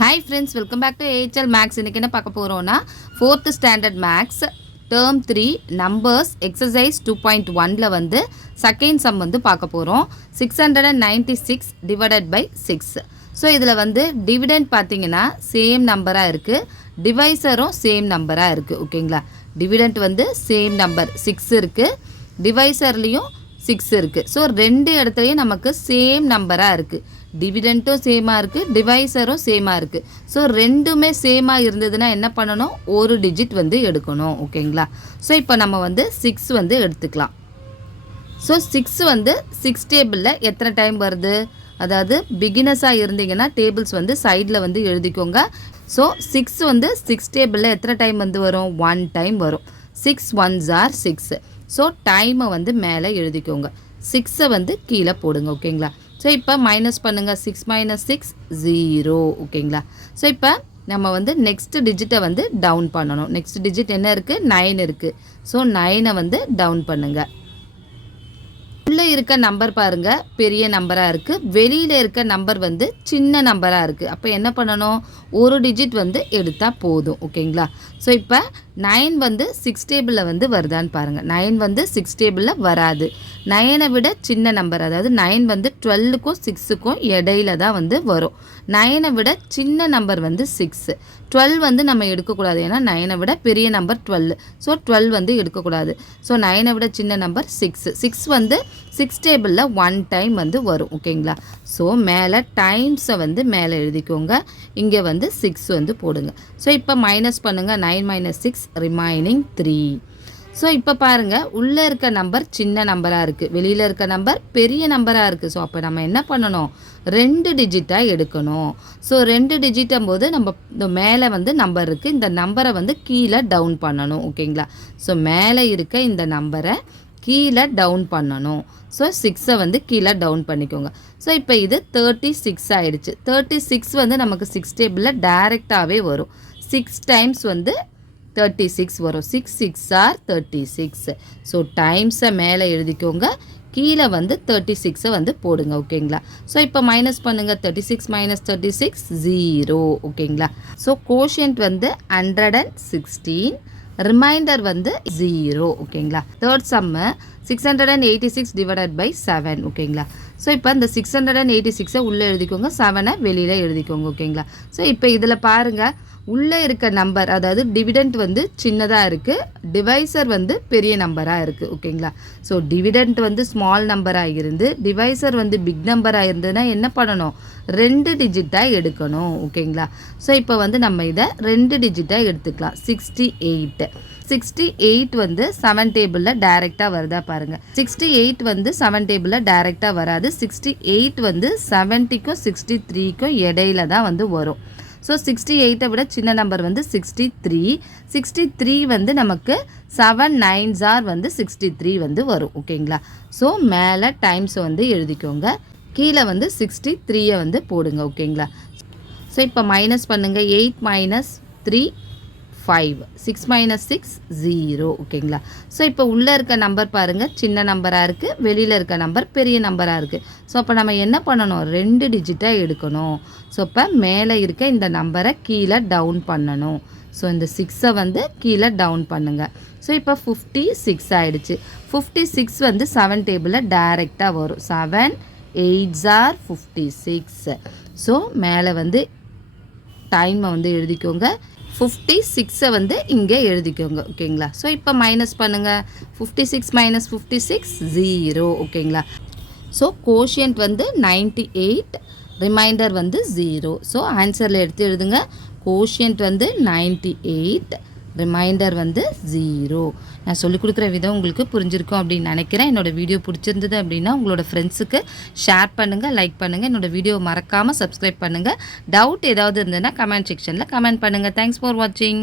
Hi friends, welcome back to AHL maths. இன்றைக்கி என்ன பார்க்க போகிறோன்னா 4th standard maths term 3 numbers exercise 2.1ல் வந்து செகண்ட் சம் வந்து பார்க்க போகிறோம். 696 டிவைடட் பை 6. ஸோ இதில் வந்து டிவிடெண்ட் பார்த்தீங்கன்னா சேம் நம்பராக இருக்குது, டிவைசரும் சேம் நம்பராக இருக்குது. ஓகேங்களா, டிவிடெண்ட் வந்து சேம் நம்பர் 6 இருக்குது, டிவைசர்லேயும் 6 இருக்குது. ஸோ ரெண்டு இடத்துலையும் நமக்கு சேம் நம்பராக இருக்குது. டிவிடெண்ட்டும் சேமாக இருக்குது, டிவைசரும் சேமாக இருக்குது. ஸோ ரெண்டுமே சேமாக இருந்ததுன்னா என்ன பண்ணணும், ஒரு டிஜிட் வந்து எடுக்கணும். ஓகேங்களா, ஸோ இப்போ நம்ம வந்து 6 வந்து எடுத்துக்கலாம். ஸோ 6 வந்து 6 டேபிளில் எத்தனை டைம் வருது, அதாவது பிகினர்ஸாக இருந்தீங்கன்னா டேபிள்ஸ் வந்து சைடில் வந்து எழுதிக்கோங்க. ஸோ 6 வந்து 6 டேபிளில் எத்தனை டைம் வந்து வரும், 1 டைம் வரும். 6 1s are 6. ஸோ டைமை வந்து மேலே எழுதிக்கோங்க, 6 வந்து கீழே போடுங்க. ஓகேங்களா, ஸோ இப்போ மைனஸ் பண்ணுங்கள், 6 - 6 0. ஓகேங்களா, ஸோ இப்போ நம்ம வந்து நெக்ஸ்ட் டிஜிட்டை வந்து டவுன் பண்ணணும். நெக்ஸ்ட் டிஜிட் என்ன இருக்குது, 9 இருக்குது. ஸோ 9 வந்து டவுன் பண்ணுங்கள். உள்ளே இருக்க நம்பர் பாருங்கள் பெரிய நம்பராக இருக்குது, வெளியில் இருக்க நம்பர் வந்து சின்ன நம்பராக இருக்குது. அப்போ என்ன பண்ணணும், ஒரு டிஜிட் வந்து எடுத்தால் போதும். ஓகேங்களா, ஸோ இப்போ 9 வந்து 6 டேபிளில் வந்து வருதான்னு பாருங்கள். 9 வந்து 6 டேபிளில் வராது. 9ஐ விட சின்ன நம்பர், அதாவது 9 வந்து 12க்கும் 6க்கும் இடையில தான் வந்து வரும். 9ஐ விட சின்ன நம்பர் வந்து 6. 12 வந்து நம்ம எடுக்கக்கூடாது, ஏன்னா 9ஐ விட பெரிய நம்பர் 12. ஸோ 12 வந்து எடுக்கக்கூடாது. ஸோ 9ஐ விட சின்ன நம்பர் 6. 6 வந்து 6 டேபிளில் 1 டைம் வந்து வரும். ஓகேங்களா, ஸோ மேலே டைம்ஸை வந்து மேலே எழுதிக்கோங்க, இங்கே வந்து 6 வந்து போடுங்க. ஸோ இப்போ மைனஸ் பண்ணுங்கள், 9 - 6 ரிமைனிங் 3. ஸோ இப்போ பாருங்கள் உள்ளே இருக்க நம்பர் சின்ன நம்பராக இருக்குது, வெளியில் இருக்க நம்பர் பெரிய நம்பராக இருக்குது. ஸோ அப்போ நம்ம என்ன பண்ணணும், 2 டிஜிட்டாக எடுக்கணும். ஸோ 2 டிஜிட்டும் போது நம்ம இந்த மேலே வந்து நம்பர் இருக்குது, இந்த நம்பரை வந்து கீழே டவுன் பண்ணணும். ஓகேங்களா, ஸோ மேலே இருக்க இந்த நம்பரை கீழே டவுன் பண்ணணும். ஸோ 6ஐ வந்து கீழே டவுன் பண்ணிக்கோங்க. ஸோ இப்போ இது 36 ஆகிடுச்சு. 36 வந்து நமக்கு 6 டேபிளில் டைரெக்டாகவே வரும். 6 டைம்ஸ் வந்து 36 வரும். 6 6 are 36. ஸோ டைம்ஸை மேலே எழுதிக்கோங்க, கீழே வந்து 36ஐ வந்து போடுங்க. ஓகேங்களா, ஸோ இப்போ மைனஸ் பண்ணுங்கள், 36 - 36 0. ஓகேங்களா, ஸோ கோஷியன்ட் வந்து 116, ரிமைண்டர் வந்து 0. ஓகேங்களா, தேர்ட் சம்மு 686 டிவைடட் பை 7. ஓகேங்களா, ஸோ இப்போ இந்த 686ஐ உள்ளே எழுதிக்கோங்க, 7ஐ வெளியில் எழுதிக்கோங்க. ஓகேங்களா, ஸோ இப்போ இதில் பாருங்கள் உள்ளே இருக்க நம்பர், அதாவது டிவிடெண்ட் வந்து சின்னதாக இருக்குது, டிவைசர் வந்து பெரிய நம்பராக இருக்குது. ஓகேங்களா, ஸோ டிவிடெண்ட் வந்து ஸ்மால் நம்பராக இருந்து டிவைசர் வந்து பிக் நம்பராக இருந்ததுன்னா என்ன பண்ணணும், 2 டிஜிட்டாக எடுக்கணும். ஓகேங்களா, ஸோ இப்போ வந்து நம்ம இதை 2 டிஜிட்டாக எடுத்துக்கலாம். 68 வந்து 7 டேபிளில் டைரெக்டாக வருதா பாருங்கள். 68 வந்து 7 டேபிளில் டைரெக்டாக வராது. 68 வந்து 70க்கும் 63க்கும் இடையில தான் வந்து வரும். ஸோ 68ஐ விட சின்ன நம்பர் வந்து 63. 63 வந்து நமக்கு 7 9s are வந்து 63 வந்து வரும். ஓகேங்களா, ஸோ மேலே டைம்ஸை வந்து எழுதிக்கோங்க, கீழே வந்து 63ஐ வந்து போடுங்க. ஓகேங்களா, ஸோ இப்போ மைனஸ் பண்ணுங்கள், 8 - 3 5. 6 - 6 0. ஓகேங்களா, ஸோ இப்போ உள்ளே இருக்க நம்பர் பாருங்கள் சின்ன நம்பராக இருக்குது, வெளியில் இருக்க நம்பர் பெரிய நம்பராக இருக்குது. ஸோ அப்போ நம்ம என்ன பண்ணணும், 2 டிஜிட்டாக எடுக்கணும். ஸோ இப்போ மேலே இருக்க இந்த நம்பரை கீழே டவுன் பண்ணணும். ஸோ இந்த 6ஐ வந்து கீழே டவுன் பண்ணுங்கள். ஸோ இப்போ 56 ஆகிடுச்சு. 56 வந்து 7 டேபிளில் டைரெக்டாக வரும். 7 8s are 56. ஸோ மேலே வந்து டைமை வந்து எழுதிக்கோங்க, 56ஐ வந்து இங்கே எழுதிக்கோங்க. ஓகேங்களா, ஸோ இப்போ மைனஸ் பண்ணுங்கள், 56 - 56 0. ஓகேங்களா, ஸோ கோஷியன்ட் வந்து 98, ரிமைண்டர் வந்து 0. ஸோ ஆன்சரில் எடுத்து எழுதுங்க, கோஷியன்ட் வந்து 98, ரிமைண்டர் வந்து 0. நான் சொல்லிக் கொடுக்குற விதம் உங்களுக்கு புரிஞ்சிருக்கும் அப்படின்னு நினைக்கிறேன். என்னோடய வீடியோ பிடிச்சிருந்தது அப்படின்னா உங்களோட ஃப்ரெண்ட்ஸுக்கு ஷேர் பண்ணுங்கள், லைக் பண்ணுங்கள். என்னோடய வீடியோவை மறக்காமல் சப்ஸ்கிரைப் பண்ணுங்கள். டவுட் ஏதாவது இருந்ததுன்னா கமெண்ட் செக்ஷனில் கமெண்ட் பண்ணுங்கள். தேங்க்ஸ் ஃபார் வாட்சிங்.